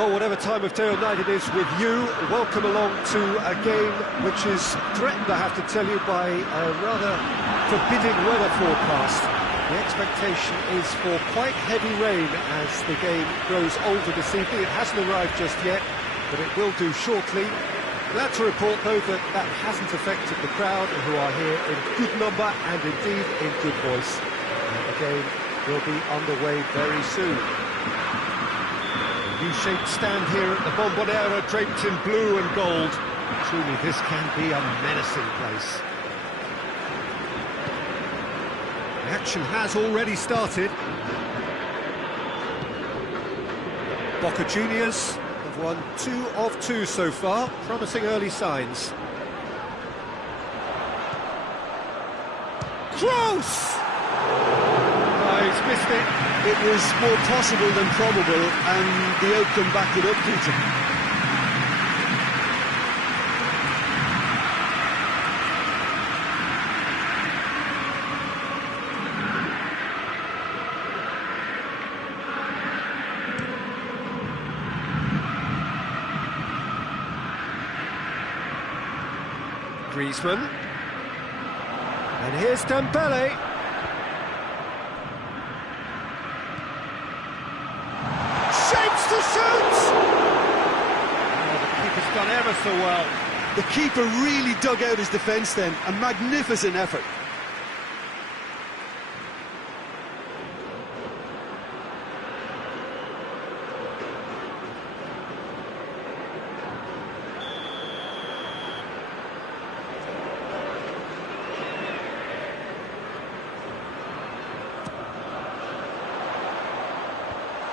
Well, whatever time of day or night it is with you, welcome along to a game which is threatened, I have to tell you, by a rather forbidding weather forecast. The expectation is for quite heavy rain as the game grows older this evening. It hasn't arrived just yet, but it will do shortly. Glad to report, though, that that hasn't affected the crowd, who are here in good number and indeed in good voice. And the game will be underway very soon. U-shaped stand here at the Bombonera, draped in blue and gold. Truly, this can be a menacing place. The action has already started. Boca Juniors have won 2 of 2 so far, promising early signs. Close! He's missed it. It was more possible than probable, and the outcome backed it up, Peter. Griezmann. And here's Dembele. To shoot! Oh, the keeper's done ever so well. The keeper really dug out his defence then. A magnificent effort.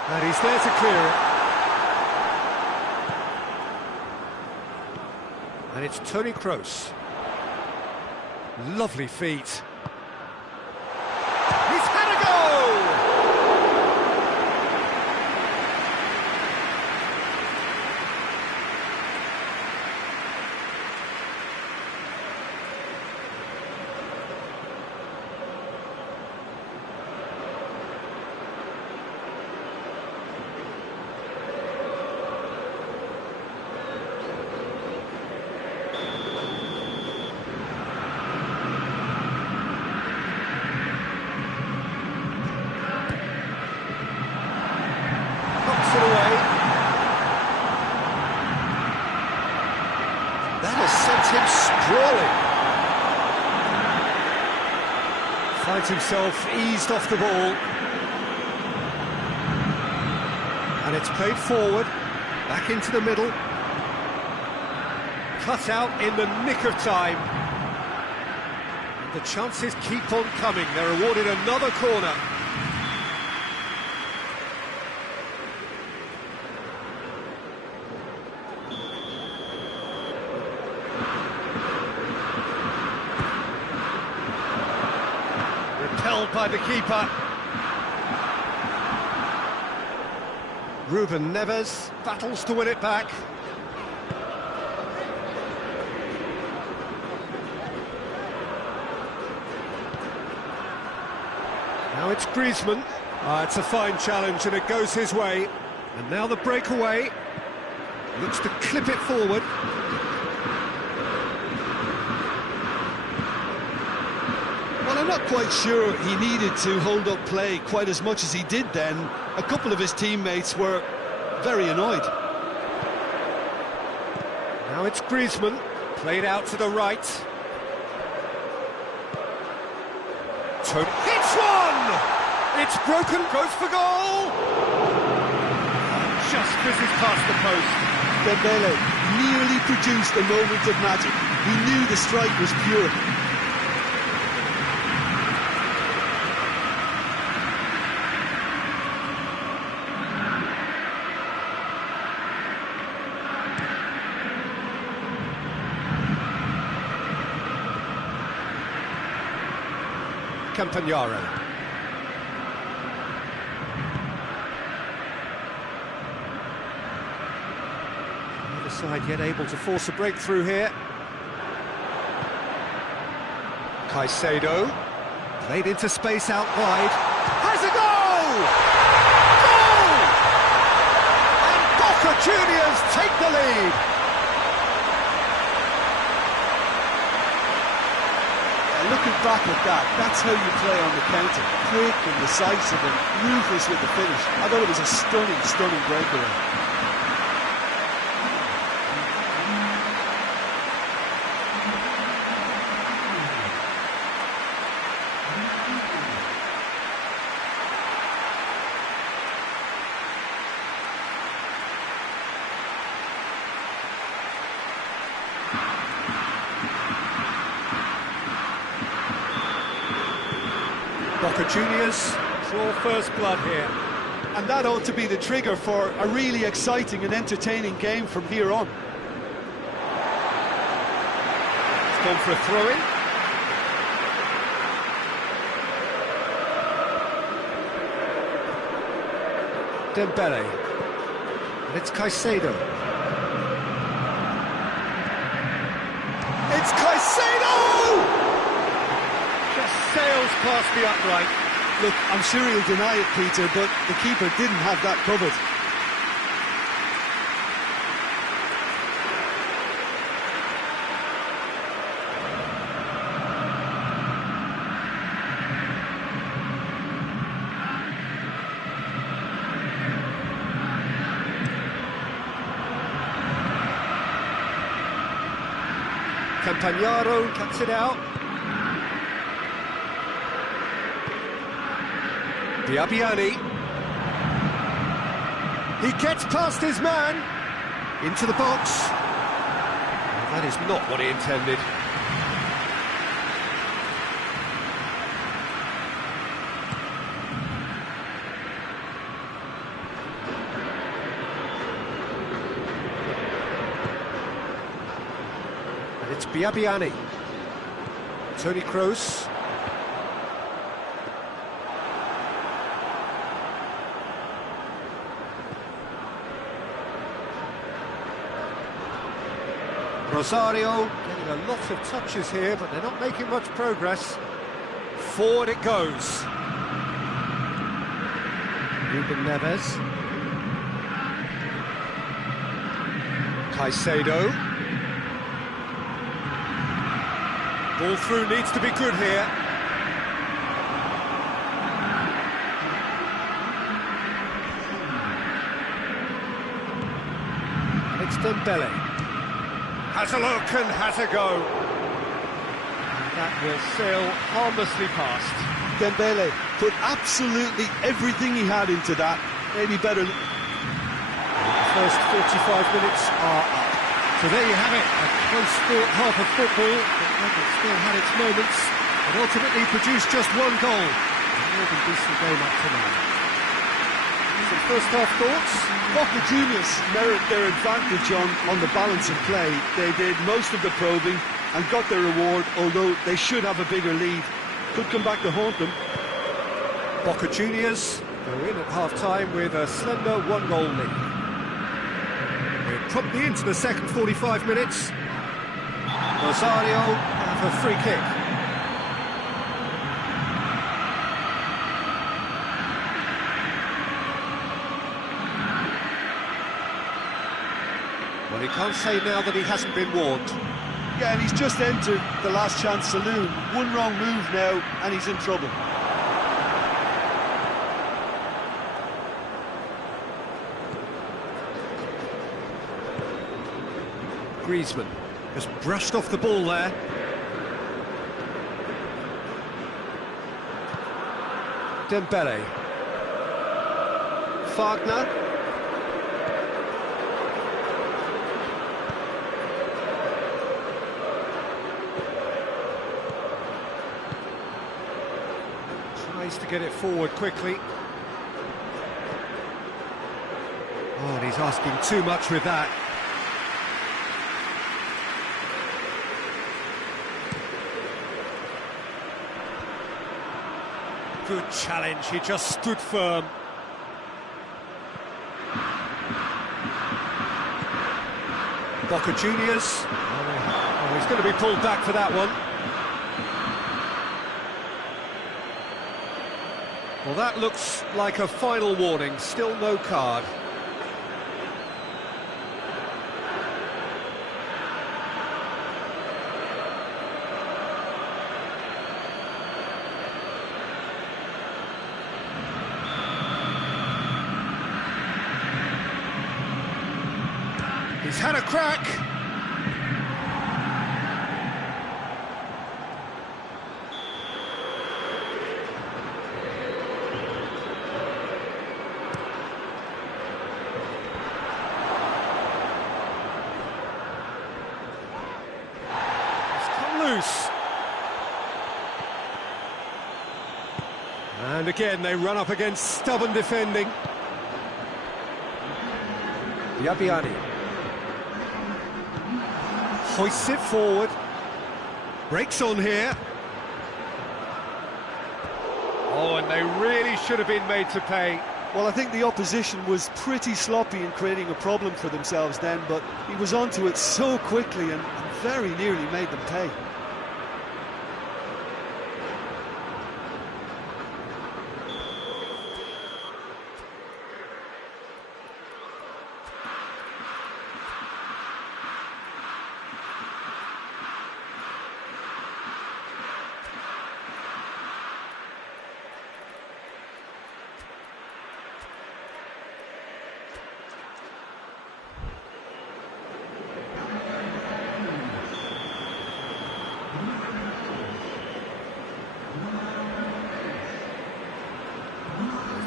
And he's there to clear it. And it's Toni Kroos. Lovely feet. He's had a goal! That has sent him sprawling. Finds himself eased off the ball. And it's played forward, back into the middle. Cut out in the nick of time. And the chances keep on coming. They're awarded another corner. Held by the keeper. Ruben Neves battles to win it back. Now it's Griezmann. It's a fine challenge and it goes his way. And now the breakaway. Looks to clip it forward. Well, I'm not quite sure he needed to hold up play quite as much as he did then. A couple of his teammates were very annoyed. Now it's Griezmann, played out to the right. Toni hits one! It's broken, goes for goal! Just misses past the post. Dembele nearly produced a moment of magic. He knew the strike was pure. Campagnaro. Neither side yet able to force a breakthrough here. Caicedo, played into space out wide, has a goal! Goal! And Boca Juniors take the lead. Looking back at that, that's how you play on the counter. Quick and decisive and ruthless with the finish. I thought it was a stunning, stunning breakaway. Boca Juniors draw first blood here. And that ought to be the trigger for a really exciting and entertaining game from here on. It's gone for a throw-in. Dembele. And it's Caicedo. It's Caicedo! Just sails past the upright. Look, I'm sure he'll deny it, Peter, but the keeper didn't have that covered. Campagnaro cuts it out. Diabiani. He gets past his man. Into the box. Well, that is not what he intended. And it's Diabiani. Toni Kroos. Rosario getting a lot of touches here, but they're not making much progress. Forward it goes. Ruben Neves. Caicedo. Ball through needs to be good here. It's Dembele. Has a look and has a go. That will sail harmlessly past. Dembele put absolutely everything he had into that. Maybe better. The first 45 minutes are up. So there you have it, a close-fought half of football, but it still had its moments, and ultimately produced just one goal. A more than decent game up to now. Some first-half thoughts? Boca Juniors merit their advantage on the balance of play. They did most of the probing and got their reward, although they should have a bigger lead. Could come back to haunt them. Boca Juniors go in at half-time with a slender one-goal lead. We're promptly into the second 45 minutes. Rosario have a free kick. Well, he can't say now that he hasn't been warned. Yeah, and he's just entered the last chance saloon. One wrong move now, and he's in trouble. Griezmann just brushed off the ball there. Dembele. Wagner. Tries to get it forward quickly. Oh, and he's asking too much with that. Good challenge, he just stood firm. Boca Juniors. Oh, he's going to be pulled back for that one. Well, that looks like a final warning, still no card. He's had a crack. It's come loose. And again, they run up against stubborn defending. Yabiani hoists it forward. Breaks on here. Oh, and they really should have been made to pay. Well, I think the opposition was pretty sloppy in creating a problem for themselves then, but he was onto it so quickly and very nearly made them pay.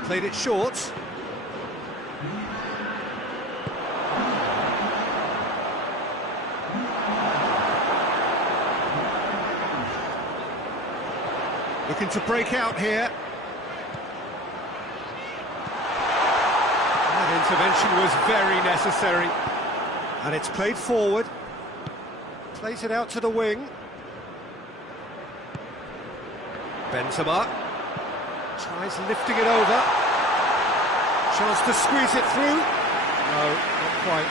Played it short. Looking to break out here. That intervention was very necessary. And it's played forward. Plays it out to the wing. Benzema tries lifting it over. Chance to squeeze it through. No, not quite.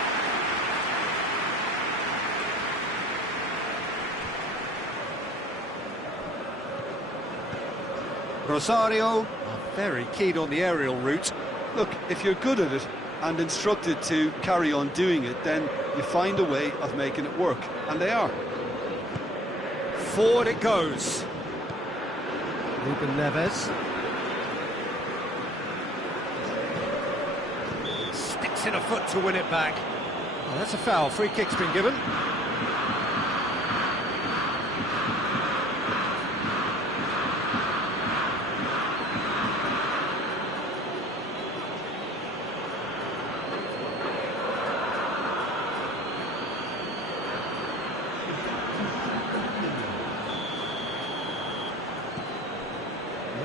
Rosario are very keen on the aerial route. Look, if you're good at it and instructed to carry on doing it, then you find a way of making it work, and they are. Forward it goes. Ruben Neves. Sticks in a foot to win it back. Oh, that's a foul. Free kick's been given.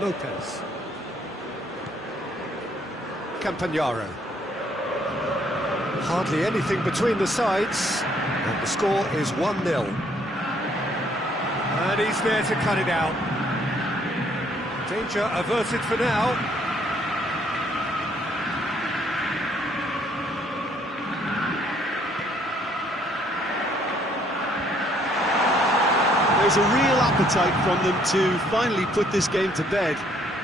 Lopez. Campagnaro. Hardly anything between the sides, and the score is 1-0. And he's there to cut it out. Danger averted for now. There's a real appetite from them to finally put this game to bed,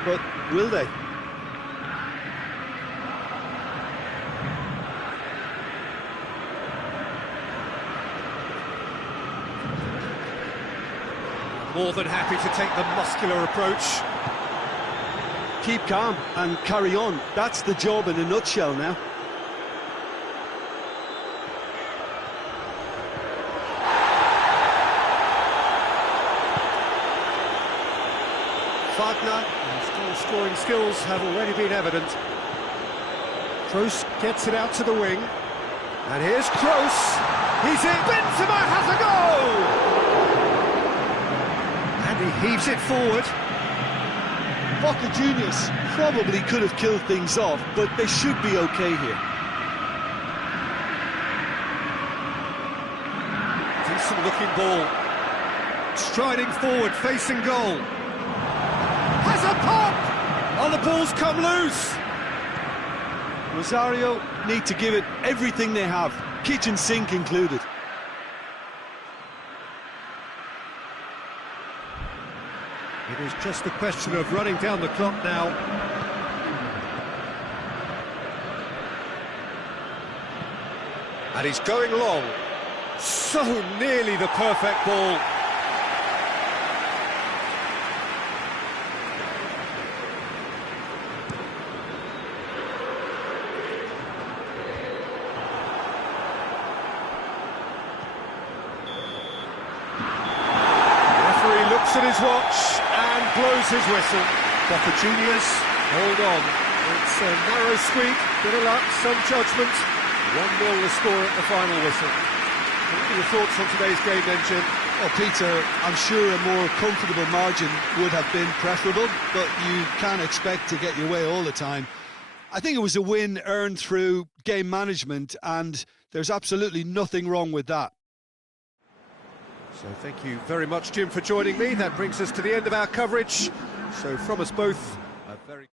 but will they? More than happy to take the muscular approach. Keep calm and carry on. That's the job in a nutshell now. Wagner, his scoring skills have already been evident. Kroos gets it out to the wing. And here's Kroos. He's in. Benzema has a goal! And he heaves it forward. Boca Juniors probably could have killed things off, but they should be okay here. Decent looking ball. Striding forward, facing goal. Has a pop! Oh, the ball's come loose! Rosario need to give it everything they have, kitchen sink included. It is just a question of running down the clock now. And he's going long. So nearly the perfect ball. watch and blows his whistle. Boca Juniors, hold on. It's a narrow squeak, bit of luck, some judgment. 1-0 the score at the final whistle. What are your thoughts on today's game then, Jim? Well, Peter, I'm sure a more comfortable margin would have been preferable, but you can't expect to get your way all the time. I think it was a win earned through game management, and there's absolutely nothing wrong with that. So thank you very much, Jim, for joining me. That brings us to the end of our coverage. So from us both, a very...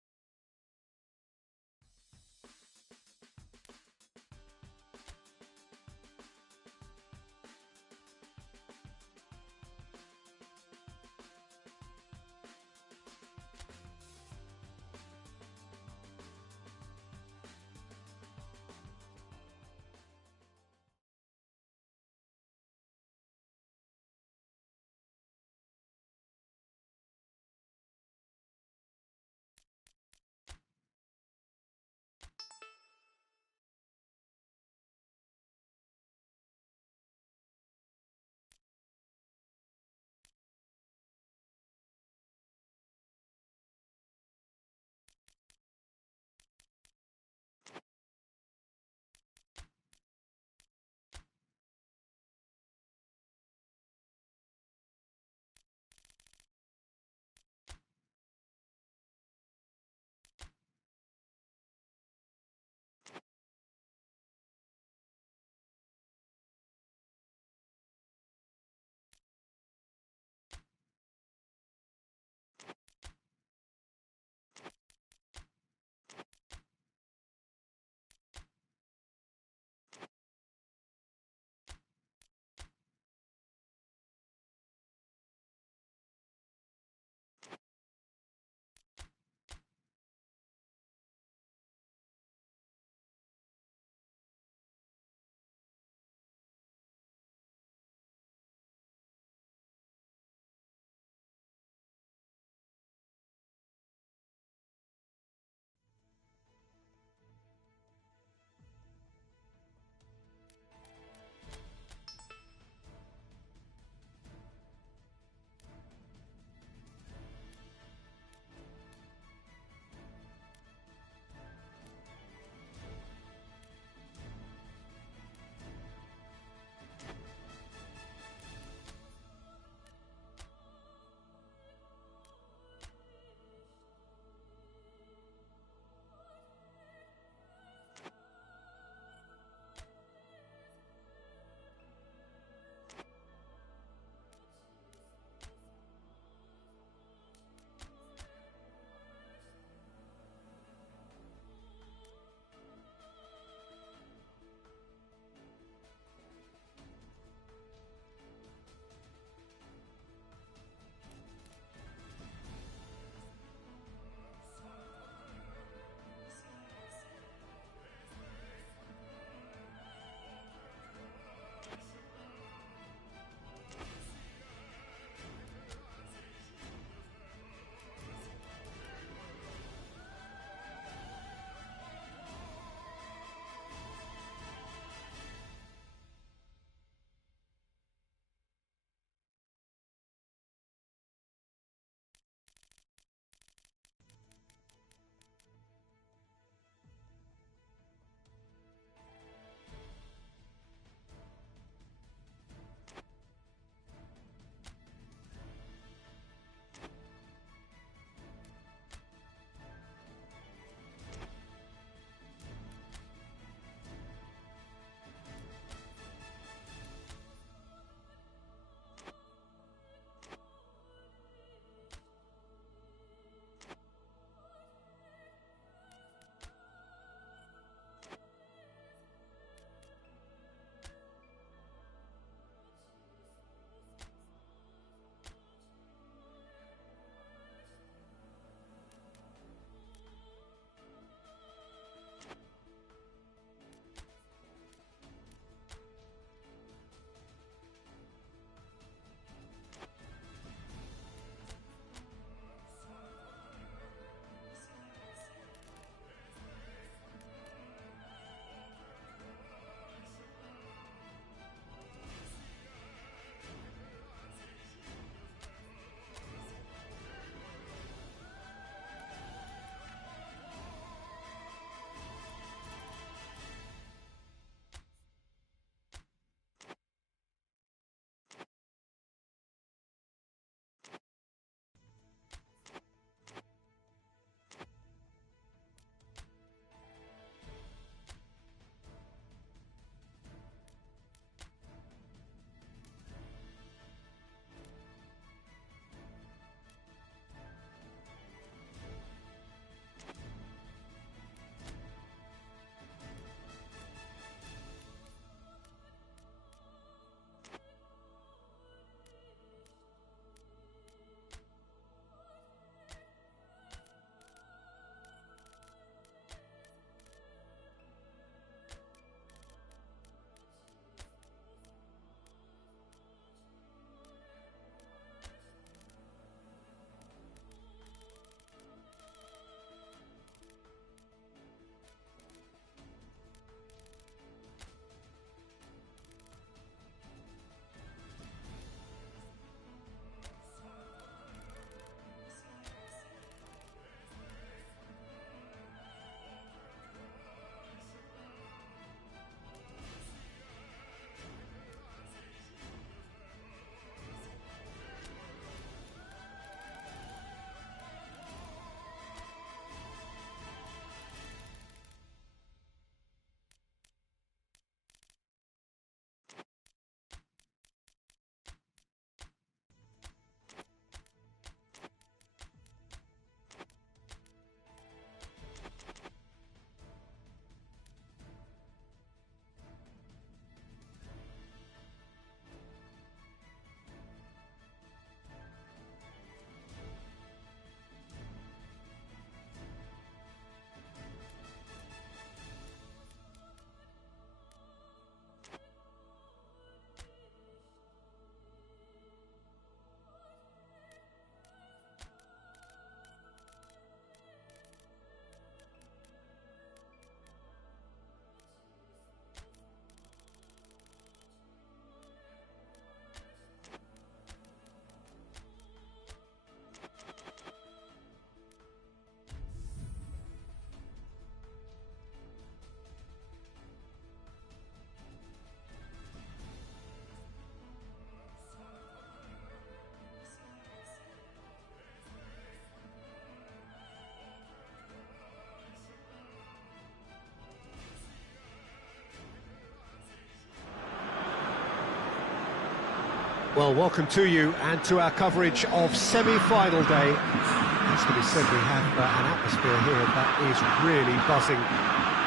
Well, welcome to you and to our coverage of semi-final day. As to be said, we have an atmosphere here that is really buzzing.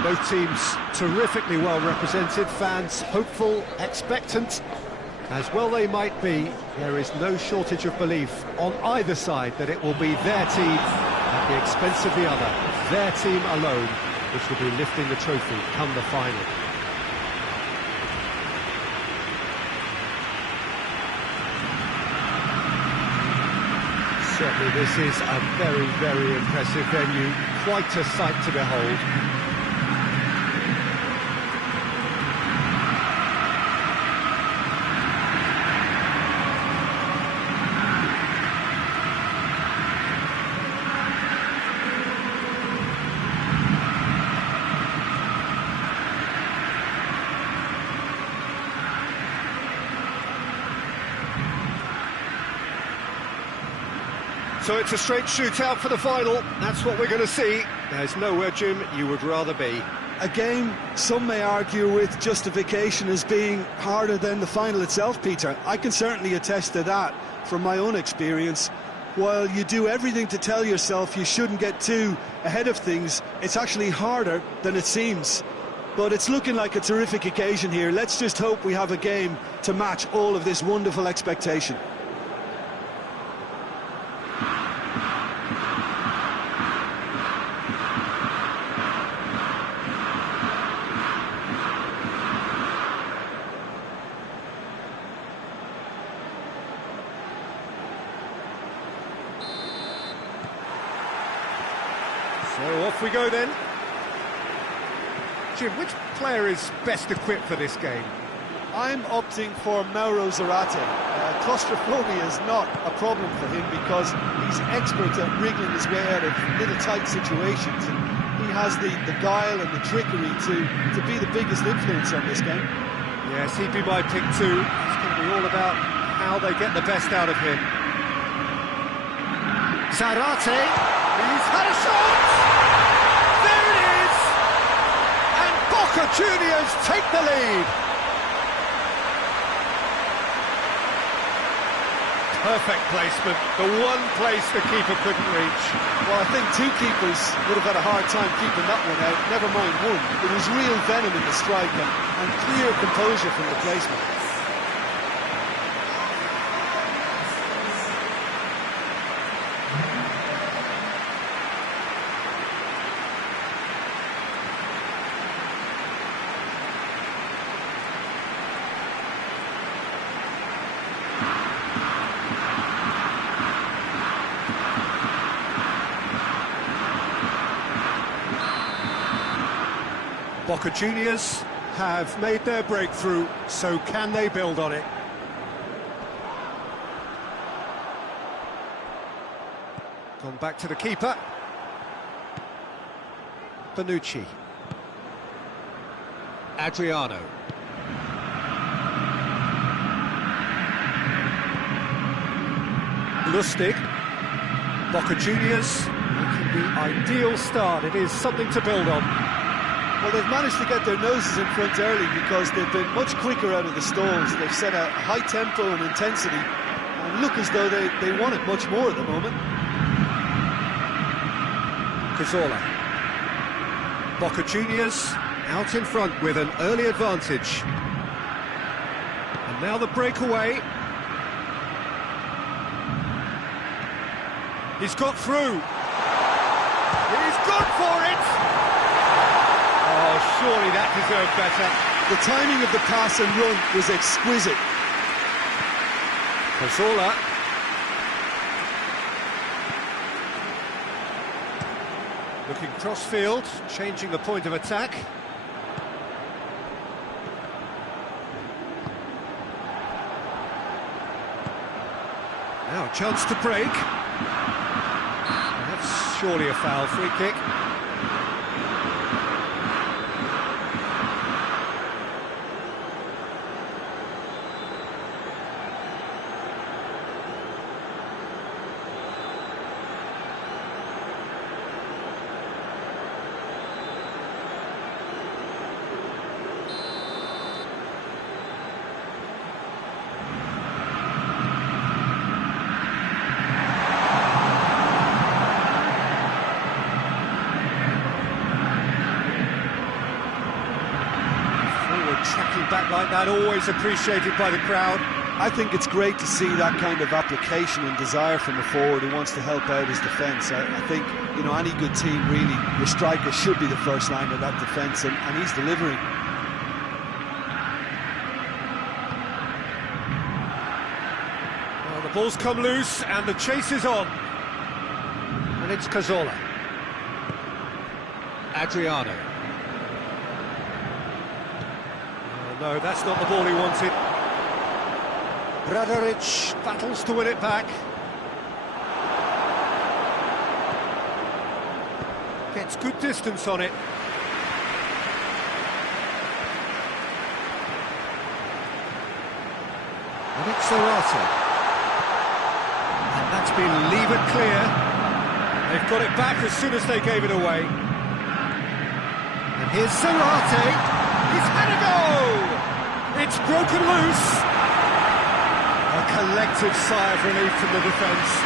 Both teams terrifically well represented, fans hopeful, expectant. As well they might be, there is no shortage of belief on either side that it will be their team at the expense of the other, their team alone, which will be lifting the trophy come the final. Certainly this is a very, very impressive venue, quite a sight to behold. So it's a straight shootout for the final. That's what we're going to see. There's nowhere, Jim, you would rather be. A game some may argue with justification as being harder than the final itself, Peter. I can certainly attest to that from my own experience. While you do everything to tell yourself you shouldn't get too ahead of things, it's actually harder than it seems. But it's looking like a terrific occasion here. Let's just hope we have a game to match all of this wonderful expectation. So off we go then. Jim, which player is best equipped for this game? I'm opting for Mauro Zarate. Claustrophobia is not a problem for him because he's expert at wriggling his way out of little tight situations, and he has the guile and the trickery to be the biggest influence on this game. Yes, he'd be my pick too. It's going to be all about how they get the best out of him. Zarate, he's had a shot! There it is! And Boca Juniors take the lead! Perfect placement, the one place the keeper couldn't reach. Well, I think two keepers would have had a hard time keeping that one out, never mind one. There was real venom in the strike and clear composure from the placement. Boca Juniors have made their breakthrough, so can they build on it? Gone back to the keeper. Bonucci. Adriano. Lustig. Boca Juniors making the ideal start. It is something to build on. Well, they've managed to get their noses in front early because they've been much quicker out of the stalls. They've set a high tempo and intensity and look as though they want it much more at the moment. Cazorla. Boca Juniors out in front with an early advantage. And now the breakaway. He's got through. He's gone for it! Oh, surely that deserved better. The timing of the pass and run was exquisite. Cazorla. Looking cross-field, changing the point of attack. Now, chance to break. That's surely a foul, free kick. back like that, always appreciated by the crowd. I think it's great to see that kind of application and desire from a forward who wants to help out his defence. I think, you know, any good team, really, your striker should be the first line of that defence, and he's delivering. Well, the ball's come loose, and the chase is on. And it's Cazorla. Adriano. Oh, no, that's not the ball he wanted. Bradaric battles to win it back. Gets good distance on it. And it's Zarate. And that's been levered clear. They've got it back as soon as they gave it away. And here's Zarate. He's had a go! It's broken loose. A collective sigh of relief from the defence.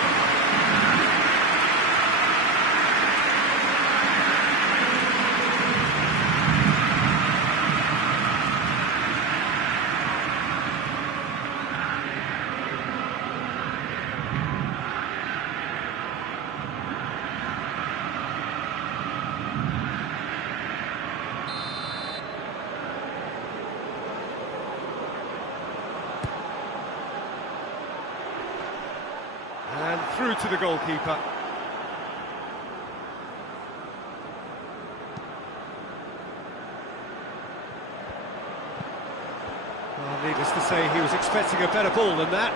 And through to the goalkeeper. Well, needless to say, he was expecting a better ball than that.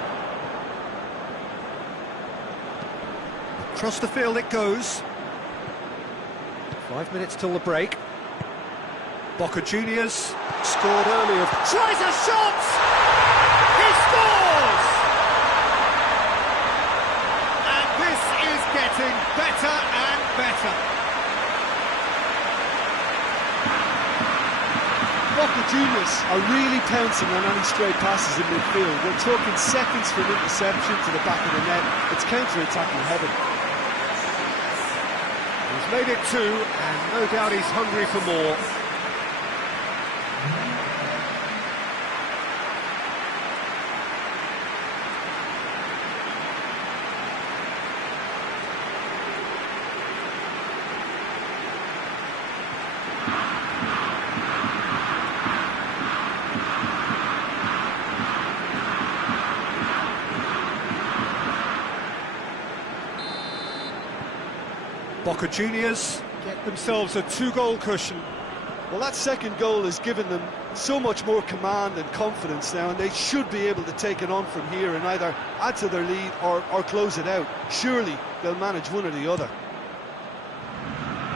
Across the field it goes. 5 minutes till the break. Boca Juniors scored earlier. Tries a shot! He scores! Getting better and better. Boca Juniors are really pouncing on any stray passes in midfield. We're talking seconds from interception to the back of the net. It's counter-attacking heaven. He's made it 2, and no doubt he's hungry for more. Boca Juniors get themselves a 2-goal cushion. Well, that second goal has given them so much more command and confidence now, and they should be able to take it on from here and either add to their lead or close it out. Surely they'll manage one or the other.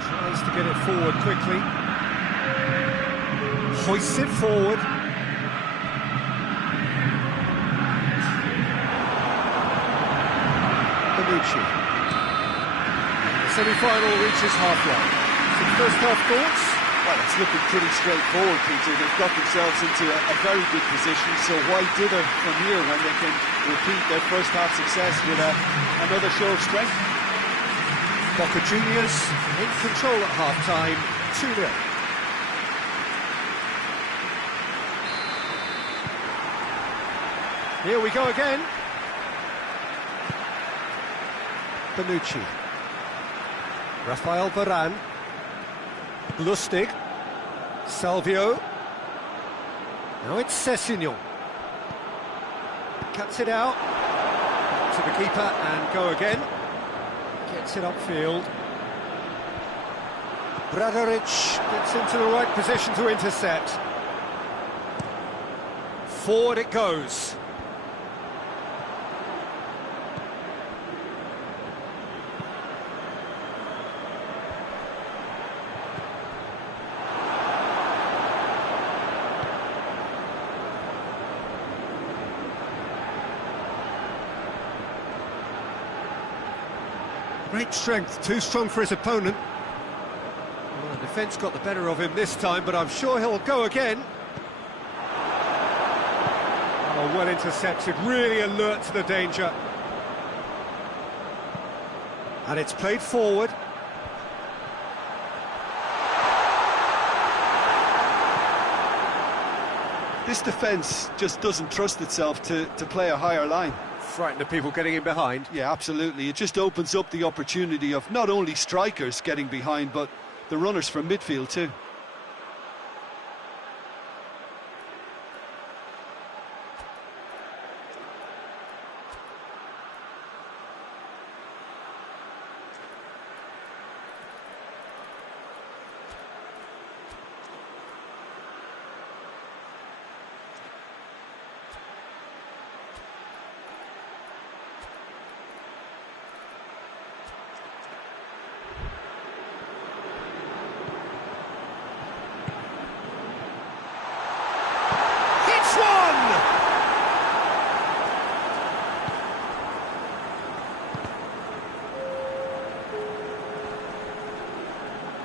Tries to get it forward quickly. Hoists it forward. Bonucci. Semi-final reaches halfway. Some first half thoughts? Well, it's looking pretty straightforward, Peter. They've got themselves into a very good position, so why dither from here when they can repeat their first half success with another show of strength? Boca Juniors in control at half-time, 2-0. Here we go again. Bonucci. Rafael Varane, Lustig, Salvio, now it's Sessignon, cuts it out, back to the keeper and go again, gets it upfield, Bradaric gets into the right position to intercept, forward it goes. Great strength, too strong for his opponent. Well, the defence got the better of him this time, but I'm sure he'll go again. Oh, well intercepted, really alert to the danger. And it's played forward. This defence just doesn't trust itself to play a higher line. Frightened of people getting in behind. Yeah, absolutely. It just opens up the opportunity of not only strikers getting behind, but the runners from midfield too.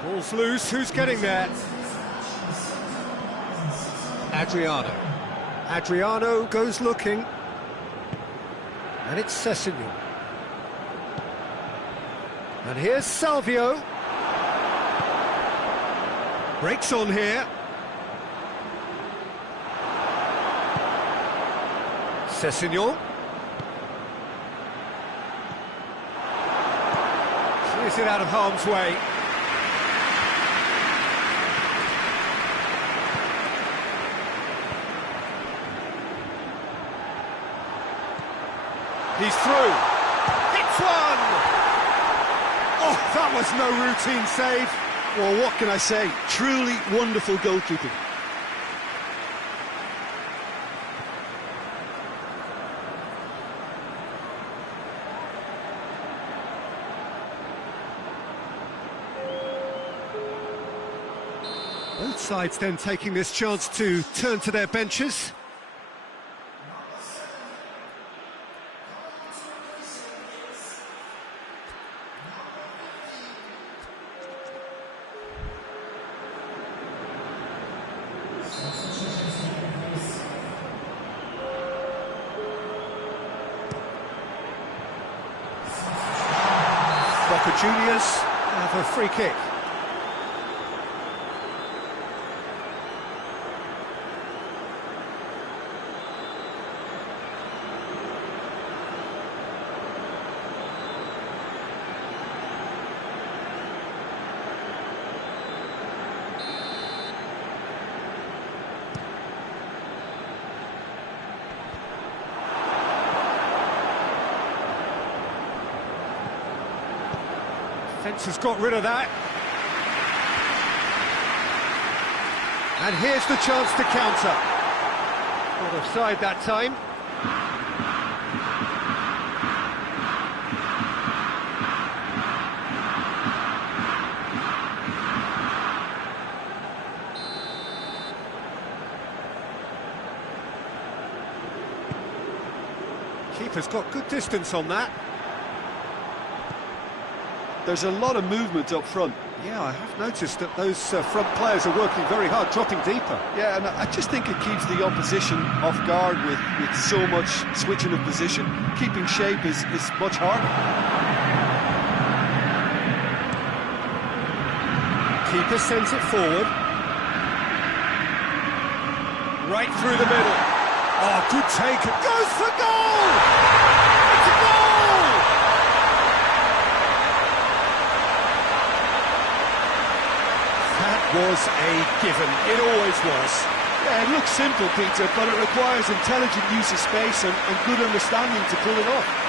Ball's loose, who's getting there? Adriano goes looking. And it's Sessegnon. And here's Salvio. Breaks on here. Sessegnon. Clears it out of harm's way. He's through. Hits one! Oh, that was no routine save. Well, what can I say? Truly wonderful goalkeeping. Both sides then taking this chance to turn to their benches. Boca Juniors have a free kick. Fence has got rid of that. And here's the chance to counter. Not offside that time. Keeper's got good distance on that. There's a lot of movement up front. Yeah, I have noticed that those front players are working very hard, dropping deeper. Yeah, and I just think it keeps the opposition off guard with so much switching of position. Keeping shape is much harder. Keeper sends it forward. Right through the middle. Oh, good take. Goes for goal! It's a goal! Was a given. It always was. Yeah, it looks simple, Peter, but it requires intelligent use of space and good understanding to pull it off.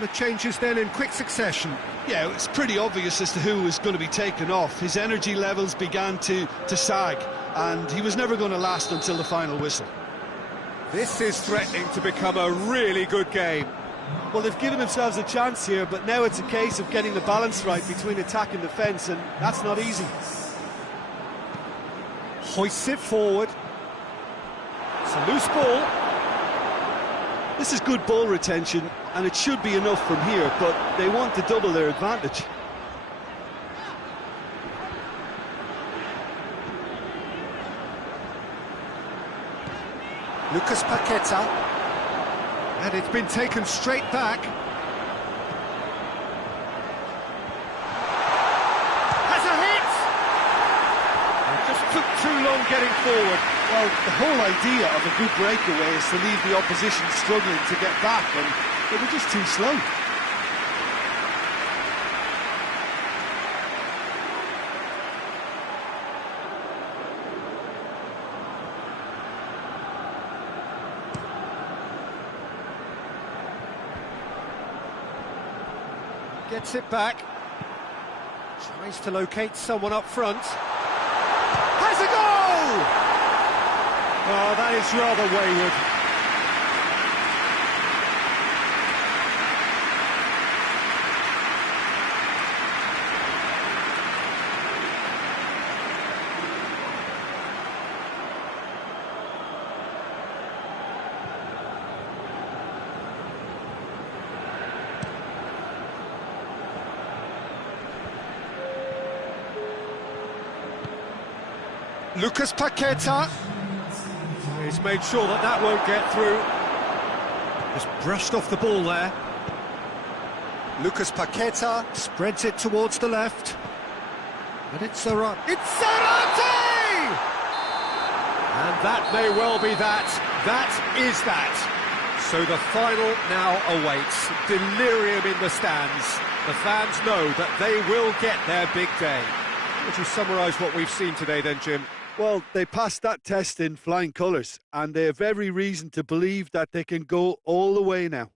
The changes then in quick succession. Yeah, it's pretty obvious as to who was going to be taken off. His energy levels began to sag, and he was never going to last until the final whistle. This is threatening to become a really good game. Well, they've given themselves a chance here, but now it's a case of getting the balance right between attack and defence, and that's not easy. hoists it forward. It's a loose ball. This is good ball retention, and it should be enough from here, but they want to double their advantage. Lucas Paqueta. And it's been taken straight back. Has a hit! It just took too long getting forward. Well, the whole idea of a good breakaway is to leave the opposition struggling to get back, and they were just too slow. Gets it back. Tries to locate someone up front. Has a goal! Oh, that is rather wayward. Lucas Paqueta. He's made sure that that won't get through. Just brushed off the ball there. Lucas Paqueta spreads it towards the left. And it's Zarate. It's Zarate! And that may well be that. That is that. So the final now awaits. Delirium in the stands. The fans know that they will get their big day. Would you summarise what we've seen today then, Jim? Well, they passed that test in flying colours, and they have every reason to believe that they can go all the way now.